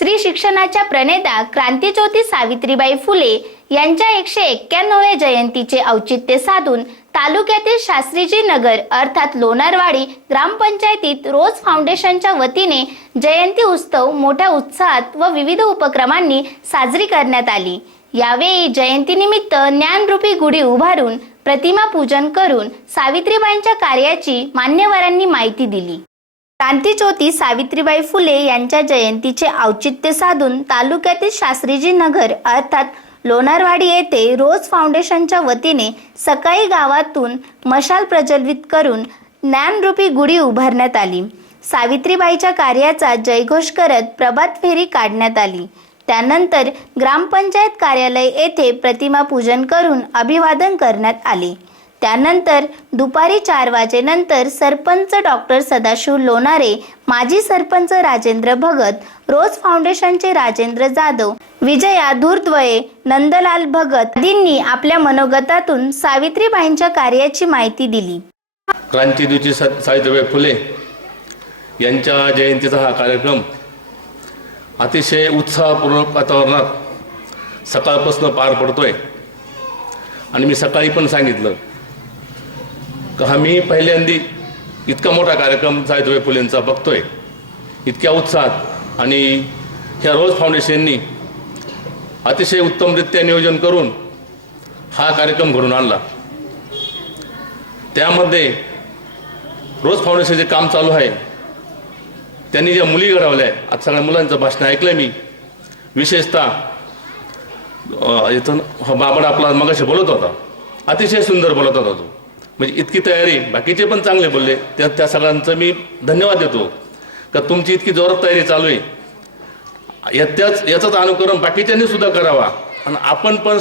स्त्री शिक्षणाच्या प्रणेता क्रांतीज्योती सावित्रीबाई फुले यांच्या एकशे एक्क्याण्णव्या जयंतीचे औचित्य साधून तालुक्यातील शास्त्रीजी नगर अर्थात लोणारवाडी ग्रामपंचायतीत रोज फाउंडेशनच्या वतीने जयंती उत्सव मोठ्या उत्साहात व विविध उपक्रमांनी साजरी करण्यात आली. यावेळी जयंतीनिमित्त ज्ञानरूपी गुढी उभारून प्रतिमा पूजन करून सावित्रीबाईंच्या कार्याची मान्यवरांनी माहिती दिली. क्रांतीज्योती सावित्रीबाई फुले यांच्या जयंतीचे औचित्य साधून तालुक्यातील शास्त्रीजी नगर अर्थात लोणारवाडी येथे रोज फाउंडेशनच्या वतीने सकाळी गावातून मशाल प्रज्वलित करून ज्ञानरूपी गुढी उभारण्यात आली. सावित्रीबाईच्या कार्याचा जयघोष करत प्रभात फेरी काढण्यात आली. त्यानंतर ग्रामपंचायत कार्यालय येथे प्रतिमा पूजन करून अभिवादन करण्यात आले. त्यानंतर दुपारी चार वाजेनंतर सरपंच डॉक्टर सदाशिव लोणारे माजी सरपंच राजेंद्र भगत रोज फाउंडेशनचे राजेंद्र जाधव विजया धूर्तवये नंदलाल भगत आदींनी आपल्या मनोगतातून सावित्रीबाईंच्या कार्याची माहिती दिली. क्रांतीदूची सावित्रीबाई फुले यांच्या जयंतीचा हा कार्यक्रम अतिशय उत्साहपूर्वक वातावरणात सकाळपासून पार पडतोय. आणि मी सकाळी पण सांगितलं तर हा मी पहिल्यांदी इतका मोठा कार्यक्रम सावित्रीबाई फुलेंचा बघतोय. इतक्या उत्साहात. आणि ह्या रोज फाउंडेशननी अतिशय उत्तमरित्या नियोजन करून हा कार्यक्रम घडून आणला. त्यामध्ये रोज फाउंडेशनचे काम चालू आहे त्यांनी ज्या मुली घडवल्या आहेत आज सगळ्या मुलांचं भाषण ऐकलं मी. विशेषतः इथून बाबड आपला मगाशी बोलत होता. अतिशय सुंदर बोलत होता तो. म्हणजे इतकी तयारी. बाकीचे पण चांगले बोलले. त्या त्या सगळ्यांचं मी धन्यवाद देतो. का तुमची इतकी जोरात तयारी चालू आहे. या त्याच याचाच अनुकरण बाकीच्यांनी सुद्धा करावा. आणि आपण पण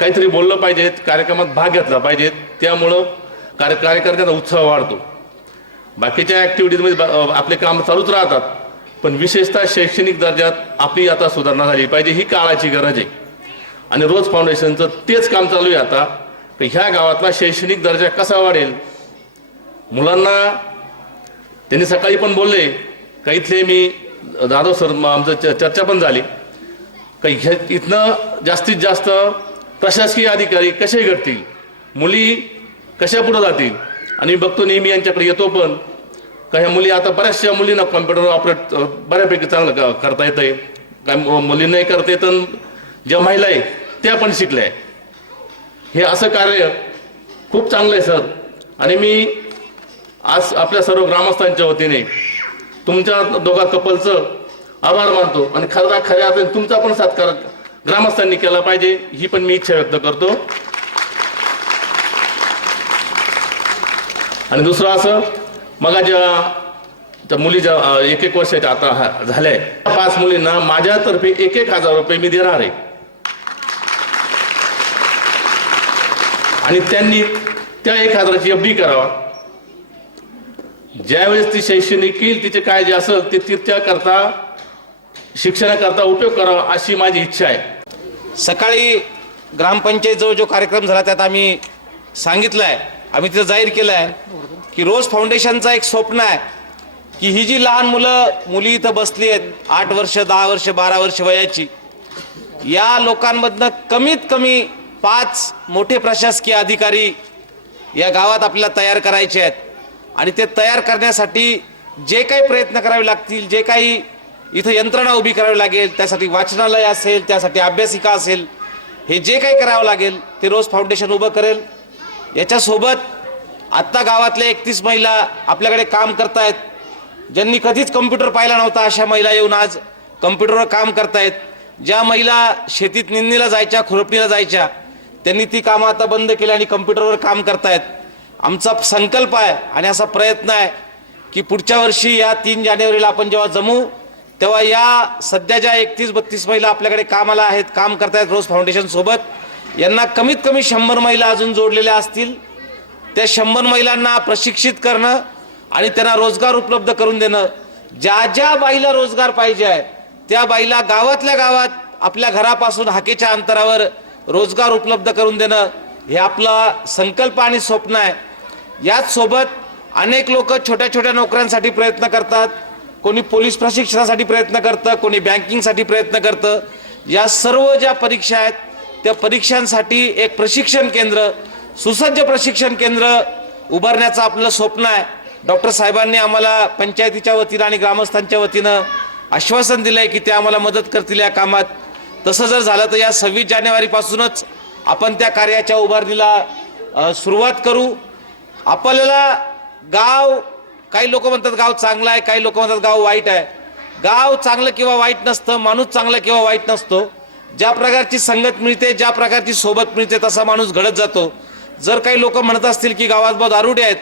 काहीतरी बोललं पाहिजे कार्यक्रमात भाग घेतला पाहिजे. त्यामुळं कार्य कार्यकर्त्यांचा उत्साह वाढतो. बाकीच्या ॲक्टिव्हिटीजमध्ये आपले काम चालूच राहतात. पण विशेषतः शैक्षणिक दर्जात आपली आता सुधारणा झाली पाहिजे ही काळाची गरज आहे. आणि रोज फाउंडेशनचं तेच काम चालू आहे आता. ह्या गावातला शैक्षणिक दर्जा कसा वाढेल? मुलांना त्यांनी सकाळी पण बोलले का इथले मी जाधव सर आमचं च- चर्चा पण झाली. का ह्या इथनं जास्तीत जास्त प्रशासकीय अधिकारी कसे घडतील? मुली कशा पुढं जातील? आणि बघतो नेहमी यांच्याकडे येतो पण का ह्या मुली आता बऱ्याचशा मुलींना कॉम्प्युटर ऑपरेट बऱ्यापैकी चांगलं क- करता येतंय. काय मुलींनाही करता येतं ज्या महिला आहे त्या पण शिकल्या आहे हे असं कार्य खूप चांगलं आहे सर. आणि मी आज आपल्या सर्व ग्रामस्थांच्या वतीने तुमच्या दोघा कपलचं आभार मानतो आणि खरा खऱ्या अर्थाने तुमचा पण सत्कार ग्रामस्थांनी केला पाहिजे ही पण मी इच्छा व्यक्त करतो. आणि दुसरं असं मग त्या मुलीच्या ज्या एक एक वर्षाच्या आता झाल्या. पाच मुलींना माझ्यातर्फे एक एक हजार रुपये मी देणार आहे. आणि त्यांनी त्या एक हजाराची एफडी करावा. ज्यावेळेस ती शैक्षणिक येईल तिचे काय जे असेल ते तिच्याकरता शिक्षणाकरता उपयोग करावा अशी माझी इच्छा आहे. सकाळी ग्रामपंचायतजवळ जो कार्यक्रम झाला त्यात आम्ही सांगितलं आहे आम्ही तिथं जाहीर केलं आहे की रोज फाउंडेशनचा एक स्वप्न आहे की ही जी लहान मुलं मुली इथं बसली आहेत आठ वर्ष दहा वर्ष बारा वर्ष वयाची या लोकांमधनं कमीत कमी पाच मोठे प्रशासकीय अधिकारी या गावात आपल्याला तयार करायचे आहेत. आणि ते तयार करण्यासाठी जे काही प्रयत्न करावे लागतील जे काही इथं यंत्रणा उभी करावी लागेल त्यासाठी वाचनालय असेल त्यासाठी अभ्यासिका असेल हे जे काही करावं लागेल ते रोज फाउंडेशन उभं करेल. याच्यासोबत आत्ता गावातल्या एकतीस महिला आपल्याकडे काम करतायत. ज्यांनी कधीच कम्प्युटर पाहिला नव्हता अशा महिला येऊन आज कम्प्युटरवर काम करतायत. ज्या महिला शेतीत निंदणीला जायच्या खुरपणीला जायच्या त्यांनी ती कामं आता बंद केली आणि कम्प्युटरवर काम करतायत. आमचा संकल्प आहे आणि असा प्रयत्न आहे की पुढच्या वर्षी या तीन जानेवारीला आपण जेव्हा जमू तेव्हा या सध्या ज्या एकतीस बत्तीस महिला आपल्याकडे कामाला आहेत काम करतायत रोज फाउंडेशन सोबत यांना कमीत कमी शंभर महिला अजून जोडलेल्या असतील. त्या शंभर महिलांना प्रशिक्षित करणं आणि त्यांना रोजगार उपलब्ध करून देणं. ज्या ज्या बाईला रोजगार पाहिजे आहे त्या बाईला गावातल्या गावात आपल्या घरापासून हाकेच्या अंतरावर रोजगार उपलब्ध करून देणं हे आपला संकल्प आणि स्वप्न आहे. याचसोबत अनेक लोक छोट्या छोट्या नोकऱ्यांसाठी प्रयत्न करतात. कोणी पोलीस प्रशिक्षणासाठी प्रयत्न करतं कोणी बँकिंगसाठी प्रयत्न करतं. या सर्व ज्या परीक्षा आहेत त्या परीक्षांसाठी एक प्रशिक्षण केंद्र सुसज्ज प्रशिक्षण केंद्र उभारण्याचं आपलं स्वप्न आहे. डॉक्टर साहेबांनी आम्हाला पंचायतीच्या वतीनं आणि ग्रामस्थांच्या वतीनं आश्वासन दिलं आहे की ते आम्हाला मदत करतील या कामात. तसं जर झालं तर या सव्वीस जानेवारीपासूनच आपण त्या कार्याच्या उभारणीला सुरुवात करू. आपल्याला गाव काही लोक म्हणतात गाव चांगलं आहे काही लोक म्हणतात गाव वाईट आहे. गाव चांगलं किंवा वाईट नसतं माणूस चांगला किंवा वाईट नसतो. ज्या प्रकारची संगत मिळते ज्या प्रकारची सोबत मिळते तसा माणूस घडत जातो. जर काही लोक म्हणत असतील की गावात बा दारुडे आहेत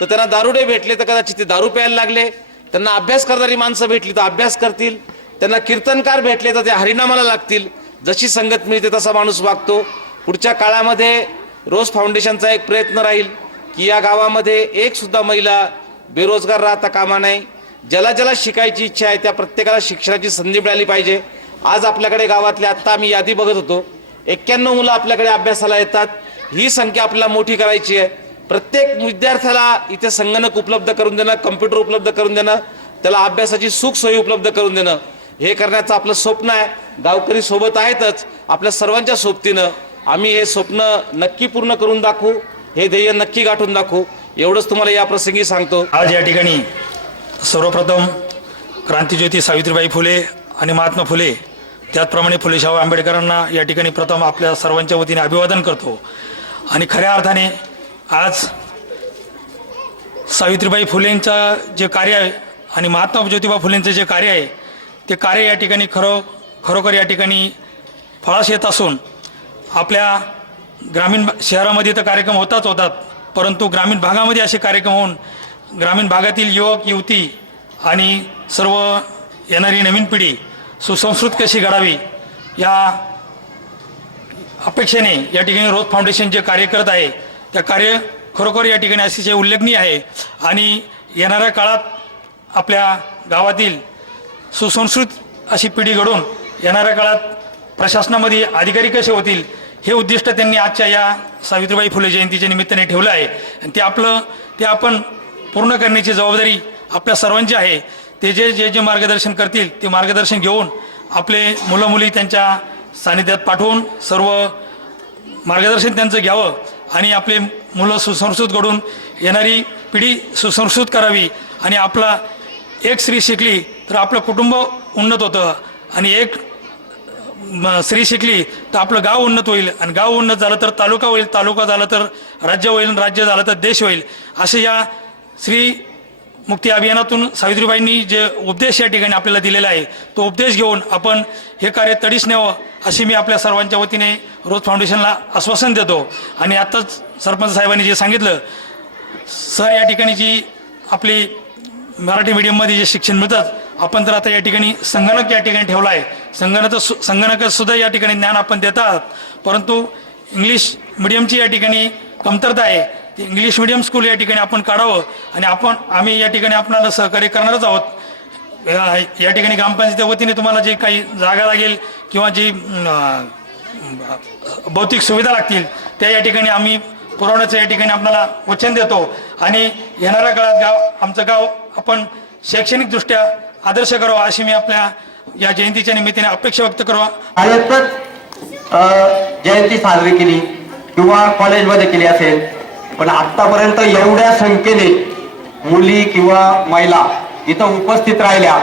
तर त्यांना दारुडे भेटले तर कदाचित ते दारू प्यायला लागले. त्यांना अभ्यास करणारी माणसं भेटली तर अभ्यास करतील. त्यांना कीर्तनकार भेटले तर ते हरिनामाला लागतील. जशी संगत मिळते तसा माणूस वागतो. पुढच्या काळामध्ये रोज फाउंडेशनचा एक प्रयत्न राहील की या गावामध्ये एकसुद्धा महिला बेरोजगार राहता कामा नाही ज्याला ज्याला शिकायची इच्छा आहे त्या प्रत्येकाला शिक्षणाची संधी मिळाली पाहिजे. आज आपल्याकडे गावातले आत्ता आम्ही यादी बघत होतो. एक्क्याण्णव मुलं आपल्याकडे अभ्यासाला येतात. ही संख्या आपल्याला मोठी करायची आहे. प्रत्येक विद्यार्थ्याला इथे संगणक उपलब्ध करून देणं कम्प्युटर उपलब्ध करून देणं त्याला अभ्यासाची सुख सोयी उपलब्ध करून देणं. हे करण्याचं आपलं स्वप्न आहे. गावकरी सोबत आहेतच. आपल्या सर्वांच्या सोबतीनं आम्ही हे स्वप्न नक्की पूर्ण करून दाखवू. हे ध्येय नक्की गाठून दाखवू. एवढंच तुम्हाला या प्रसंगी सांगतो. आज या ठिकाणी सर्वप्रथम क्रांतीज्योती सावित्रीबाई फुले आणि महात्मा फुले त्याचप्रमाणे फुले शाहू आंबेडकरांना या ठिकाणी प्रथम आपल्या सर्वांच्या वतीने अभिवादन करतो. आणि खऱ्या अर्थाने आज सावित्रीबाई फुलेंचं जे कार्य आहे आणि महात्मा ज्योतिबा फुलेंचं जे कार्य आहे ते कार्य या ठिकाणी खरो खरोखर या ठिकाणी फळास येत असून आपल्या ग्रामीण शहरामध्ये तर कार्यक्रम होताच होतात परंतु ग्रामीण भागामध्ये असे कार्यक्रम होऊन ग्रामीण भागातील युवक युवती आणि सर्व येणारी नवीन पिढी सुसंस्कृत कशी घडावी या अपेक्षेने या ठिकाणी रोज फाउंडेशन जे कार्य करत आहे त्या कार्य खरोखर या ठिकाणी अतिशय उल्लेखनीय आहे. आणि येणाऱ्या काळात आपल्या गावातील सुसंस्कृत अशी पिढी घडून येणाऱ्या काळात प्रशासनामध्ये अधिकारी कसे होतील हे उद्दिष्ट त्यांनी आजच्या या सावित्रीबाई फुले जयंतीच्या निमित्ताने ठेवलं आहे. आणि ते आपलं ते आपण पूर्ण करण्याची जबाबदारी आपल्या सर्वांची आहे. ते जे जे जे मार्गदर्शन करतील ते मार्गदर्शन घेऊन आपले मुलं मुली त्यांच्या सानिध्यात पाठवून सर्व मार्गदर्शन त्यांचं घ्यावं आणि आपले मुलं सुसंस्कृत घडून येणारी पिढी सुसंस्कृत करावी आणि आपला एक स्त्री शिकली तर आपलं कुटुंब उन्नत होतं. आणि एक म, स्त्री शिकली तर आपलं गाव उन्नत होईल. आणि गाव उन्नत झालं तर तालुका होईल तालुका झाला तर राज्य होईल आणि राज्य झालं तर देश होईल. असे या श्री मुक्ती अभियानातून सावित्रीबाईंनी जे उपदेश या ठिकाणी आपल्याला दिलेला आहे तो उपदेश घेऊन आपण हे कार्य तडीस न्यावं अशी मी आपल्या सर्वांच्या वतीने रोज फाउंडेशनला आश्वासन देतो. आणि आत्ताच सरपंच साहेबांनी जे सांगितलं सर या ठिकाणी जी आपली मराठी मीडियममध्ये जे शिक्षण मिळतात आपण तर आता या ठिकाणी संगणक या ठिकाणी ठेवला आहे. संगणक संगणकसुद्धा या ठिकाणी ज्ञान आपण देतात. परंतु इंग्लिश मिडियमची या ठिकाणी कमतरता आहे. ती इंग्लिश मिडियम स्कूल या ठिकाणी आपण काढावं आणि आपण आम्ही या ठिकाणी आपणाला सहकार्य करणारच आहोत. या ठिकाणी ग्रामपंचायतीच्या वतीने तुम्हाला जे काही जागा लागेल किंवा जी भौतिक सुविधा लागतील त्या या ठिकाणी आम्ही पुरवण्याचं या ठिकाणी आपल्याला वचन देतो. आणि येणाऱ्या काळात गाव आमचं गाव आपण शैक्षणिकदृष्ट्या आदर्श करावा अशी मी आपल्या या जयंतीच्या निमित्ताने अपेक्षा व्यक्त करावा शाळेतच जयंती साजरी केली किंवा कॉलेजमध्ये केली असेल पण आतापर्यंत एवढ्या संख्येने मुली किंवा महिला इथं उपस्थित राहिल्या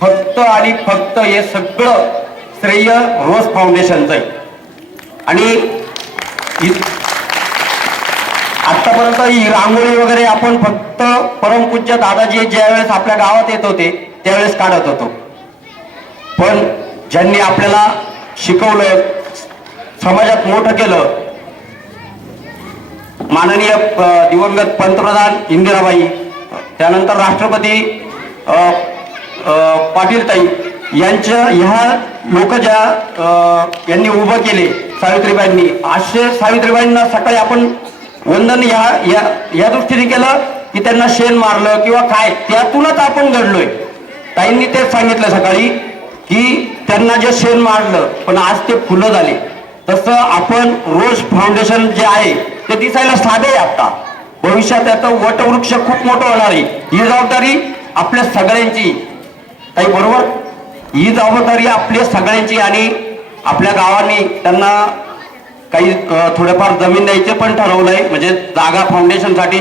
फक्त आणि फक्त हे सगळं श्रेय रोज फाउंडेशनचं आहे. आणि आतापर्यंत ही रांगोळी वगैरे आपण फक्त परमपूज्य दादाजी ज्यावेळेस आपल्या गावात येत होते त्यावेळेस काढत होतो. पण ज्यांनी आपल्याला शिकवलं समाजात मोठं केलं माननीय दिवंगत पंतप्रधान इंदिराबाई त्यानंतर राष्ट्रपती पाटीलताई यांच्या ह्या लोक ज्या यांनी उभं केले सावित्रीबाईंनी असे सावित्रीबाईंना सकाळी आपण वंदन या या या दृष्टीने केलं की त्यांना शेण मारलं किंवा काय त्यातूनच आपण घडलोय. ताईंनी तेच सांगितलं सकाळी की त्यांना जे शेण मारलं पण आज ते फुलं झाले. तसं आपण रोज फाउंडेशन जे आहे ते दिसायला साधे आहे आता. भविष्यात याचं वटवृक्ष खूप मोठं होणार आहे. ही जबाबदारी आपल्या सगळ्यांची. ताई बरोबर? ही जबाबदारी आपल्या सगळ्यांची आणि आपल्या गावांनी त्यांना काही थोड्याफार जमीन द्यायचे पण ठरवलंय. म्हणजे जागा फाउंडेशनसाठी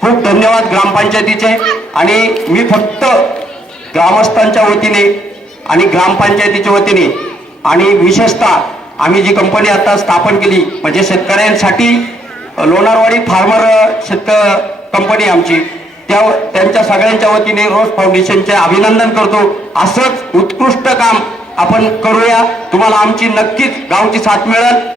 खूप धन्यवाद ग्रामपंचायतीचे. आणि मी फक्त ग्रामस्थांच्या वतीने आणि ग्रामपंचायतीच्या वतीने आणि विशेषतः आम्ही जी कंपनी आता स्थापन केली म्हणजे शेतकऱ्यांसाठी लोणारवाडी फार्मर शेतक कंपनी आमची त्या त्यांच्या सगळ्यांच्या वतीने रोज फाउंडेशनचे अभिनंदन करतो. असंच उत्कृष्ट काम आपण करूया. तुम्हाला आमची नक्कीच गावची साथ मिळेल.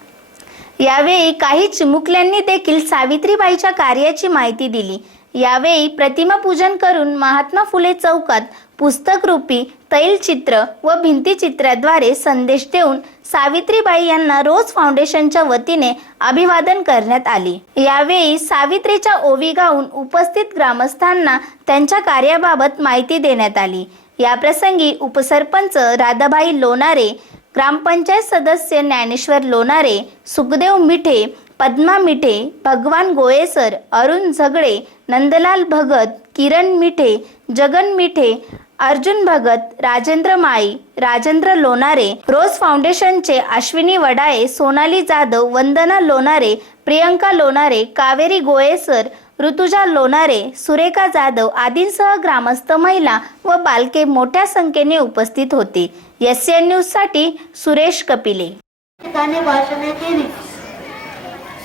यावेळी काही चिमुकल्यांनी देखील सावित्रीबाईच्या कार्याची माहिती दिली. यावेळी प्रतिमा पूजन करून महात्मा फुले चौकात पुस्तकरूपी तैलचित्र व भिंतीचित्राद्वारे संदेश देऊन सावित्रीबाई यांना रोज फाउंडेशनच्या वतीने अभिवादन करण्यात आले. यावेळी सावित्रीच्या ओवी गाऊन उपस्थित ग्रामस्थांना त्यांच्या कार्याबाबत माहिती देण्यात आली. याप्रसंगी उपसरपंच राधाबाई लोणारे ग्रामपंचायत सदस्य ज्ञानेश्वर लोणारे सुखदेव मिठे पद्मा मिठे भगवान गोयेसर अरुण झगडे नंदलाल भगत किरण मिठे जगन मिठे अर्जुन भगत राजेंद्र माळी राजेंद्र लोणारे रोज फाउंडेशनचे अश्विनी वडाळे सोनाली जाधव वंदना लोणारे प्रियंका लोणारे कावेरी गोयेसर ऋतुजा लोणारे सुरेखा जाधव आदींसह ग्रामस्थ महिला व बालके मोठ्या संख्येने उपस्थित होते. एस एन न्यूजसाठी सुरेश कपिले. ठिकाणी भाषणे केली.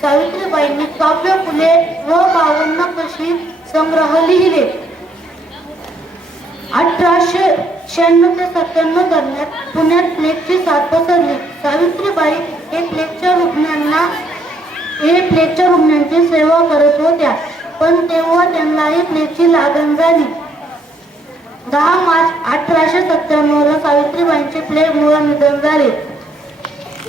सावित्रीबाईंनी काव्य फुले व बावन्न कशी संग्रह लिहिले. अठराशे शहाण्णव ते सत्त्याण्णव दरम्यान पुण्यात प्लेगची साथ पसरली. सावित्रीबाई हे प्लेगच्या रुग्णांना हे प्लेगच्या रुग्णांची सेवा करत होत्या. पण तेव्हा त्यांनाही प्लेगची लागण झाली. दहा मार्च अठराशे सत्त्याण्णव ला सावित्रीबाईंचे प्लेगमुळे निधन झाले.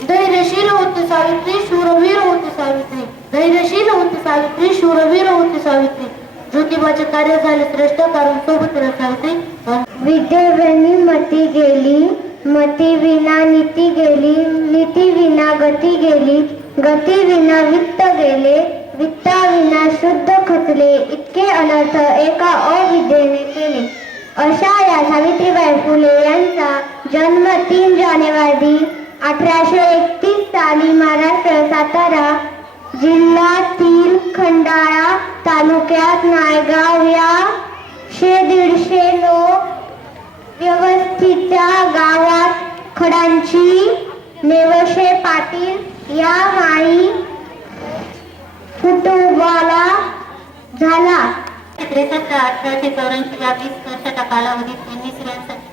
धैर्यशील होती सावित्री शूरवीर होती सावित्री. धैर्यशील होती सावित्री शूरवीर होती सावित्री. ज्योतिबाचे कार्य झाले श्रेष्ठ कारण सोबत सावित्री. विद्येवेनी मती गेली मती विना नीती गेली नीती विना गती गेली गती विना वित्त गेले वित्ता विना शुद्ध खचले इतके अनर्थ एका अविद्येने केले. अशा या सावित्रीबाई फुले यांचा जन्म तीन जानेवारी अठराशे एकतीस साली महाराष्ट्र सातारा जिल्ह्यातील खंडाळा तालुक्यात नायगाव या शे दीडशे लोक व्यवस्थितच्या गावात खडांची नेवशे पाटील या माळी कुटुंबाला झाला. त्रेसष्ट अठराशे चौऱ्याऐंशी या वीस वर्षाच्या कालावधीत त्यांनी स्त्रियांसाठी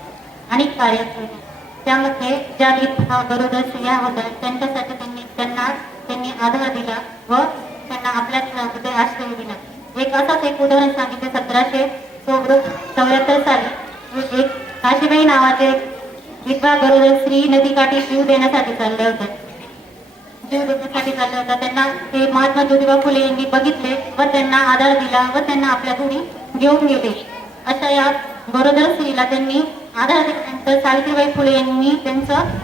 अनेक कार्य केले त्यामध्ये ज्या विधवा गरोदर स्त्रिया होत्या त्यांच्यासाठी त्यांनी त्यांना त्यांनी आधार दिला व त्यांना आपल्या घरामध्ये आश्रय दिला. एक असंच एक उदाहरण सांगितले सतराशे चौऱ्याहत्तर साली. एक काशीबाई नावाचे विधवा गरोदर स्त्री नदीकाठी जीव देण्यासाठी चालले होते जीव चालले होता. त्यांना ते महात्मा ज्योतिबा फुले यांनी बघितले व त्यांना आधार दिला व त्यांना आपल्या घरी घेऊन गेले. अशा या गरोदर स्त्रीला त्यांनी आधार दिल्यानंतर सावित्रीबाई फुले यांनी त्यांचं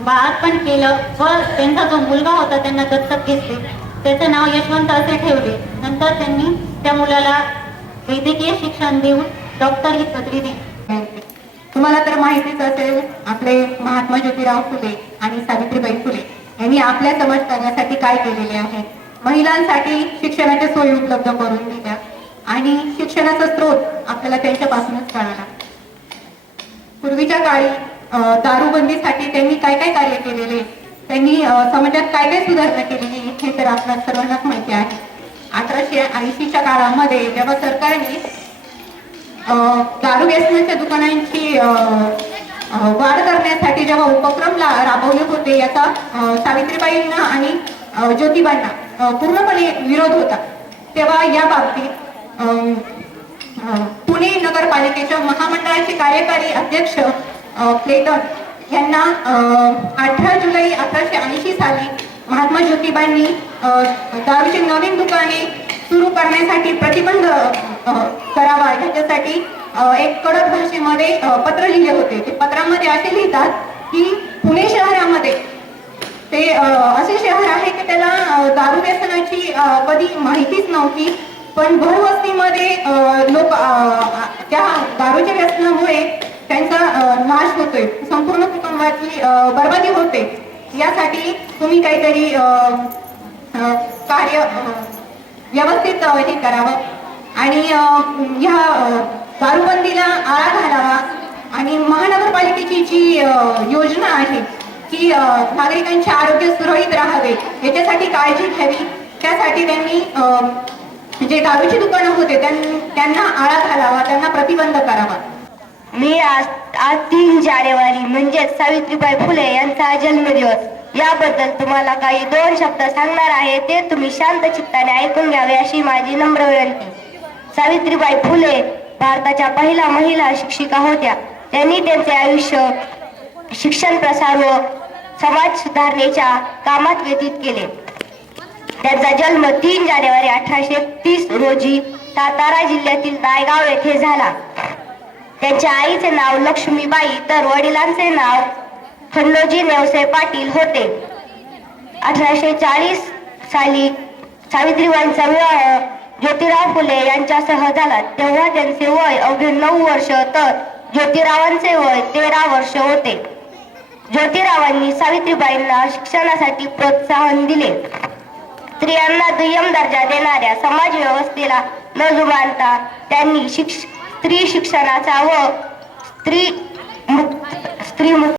बाळातपण केलं व त्यांचा जो मुलगा होता त्यांना दत्तक घेतले. त्याचं नाव यशवंत असे ठेवले. नंतर त्यांनी त्या मुलाला वैद्यकीय शिक्षण देऊन डॉक्टर ही पदवी दिली. तुम्हाला तर माहितीच असेल आपले महात्मा ज्योतिराव फुले आणि सावित्रीबाई फुले. यांनी आपल्या समाज करण्यासाठी काय केलेले आहे? महिलांसाठी शिक्षणाच्या सोयी उपलब्ध करून दिल्या. आणि शिक्षणाचा स्रोत आपल्याला त्यांच्यापासूनच कळाला. पूर्वीच्या काळी दारूबंदीसाठी त्यांनी काय काय कार्य केलेले? त्यांनी समाजात काय काय सुधारणा केलेली? हे तर आपल्या सर्वांनाच माहिती आहे. अठराशे ऐंशीच्या काळामध्ये जेव्हा सरकारने दारू व्यसनाच्या दुकानांची वाढ करण्यासाठी जेव्हा उपक्रम ला- राबवले होते याचा सावित्रीबाईंना आणि ज्योतिबांना पूर्णपणे विरोध होता. तेव्हा या बाबतीत पुणे नगरपालिकेच्या महामंडळाचे कार्यकारी अध्यक्ष क्लेटन यांना अठरा जुलै अठराशे ऐंशी साली महात्मा ज्योतिबांनी अ, दारूची नवीन दुकाने सुरू करण्यासाठी प्रतिबंध करावा. ह्याच्यासाठी एक कडक भाषेमध्ये पत्र लिहिले होते. ते पत्रामध्ये असे लिहितात की पुणे शहरामध्ये ते असे शहर आहे की त्याला दारू व्यसनाची कधी माहितीच नव्हती पण भरवस्तीमध्ये लोक त्या दारूच्या व्यसनामुळे त्यांचा नाश होतोय. संपूर्ण कुटुंबाची बर्बादी होते. यासाठी तुम्ही काहीतरी कार्य व्यवस्थित हे करावं. आणि ह्या दारूबंदीला आळा घालावा. आणि महानगरपालिकेची जी योजना आहे की नागरिकांचे आरोग्य सुरळीत राहावे याच्यासाठी काळजी घ्यावी. त्यासाठी त्यांनी जे दारूची दुकानं होते त्यां- त्यांना आळा घालावा त्यांना प्रतिबंध करावा. मी आज आज तीन जानेवारी म्हणजेच सावित्रीबाई फुले यांचा जन्मदिवस. याबद्दल तुम्हाला काही दोन शब्द सांगणार आहे ते तुम्ही शांत चित्ताने ऐकून घ्यावे अशी माझी नम्र विनंती. सावित्रीबाई फुले भारताच्या पहिल्या महिला शिक्षिका होत्या. त्यांनी त्यांचे आयुष्य शिक्षण प्रसार व समाज सुधारणेच्या कामात व्यतीत केले. त्यांचा जन्म तीन जानेवारी अठराशे तीस रोजी सातारा जिल्ह्यातील नायगाव येथे झाला. त्यांच्या आईचे नाव लक्ष्मीबाई तर वडिलांचे नाव खंडोजी नेवसे पाटील होते. अठराशे चाळीस साली सावित्रीबाईंचा विवाह ज्योतिराव फुले यांच्यासह झाला. तेव्हा त्यांचे वय अवघे नऊ वर्ष तर ज्योतिरावांचे वय तेरा वर्ष होते. ज्योतिरावांनी सावित्रीबाईंना शिक्षणासाठी प्रोत्साहन दिले. स्त्रियांना दुय्यम दर्जा देणाऱ्या समाज व्यवस्थेला न जुमानता त्यांनी शिक्ष स्त्री शिक्षणाचा व स्त्री मुक्त स्त्री मुक्त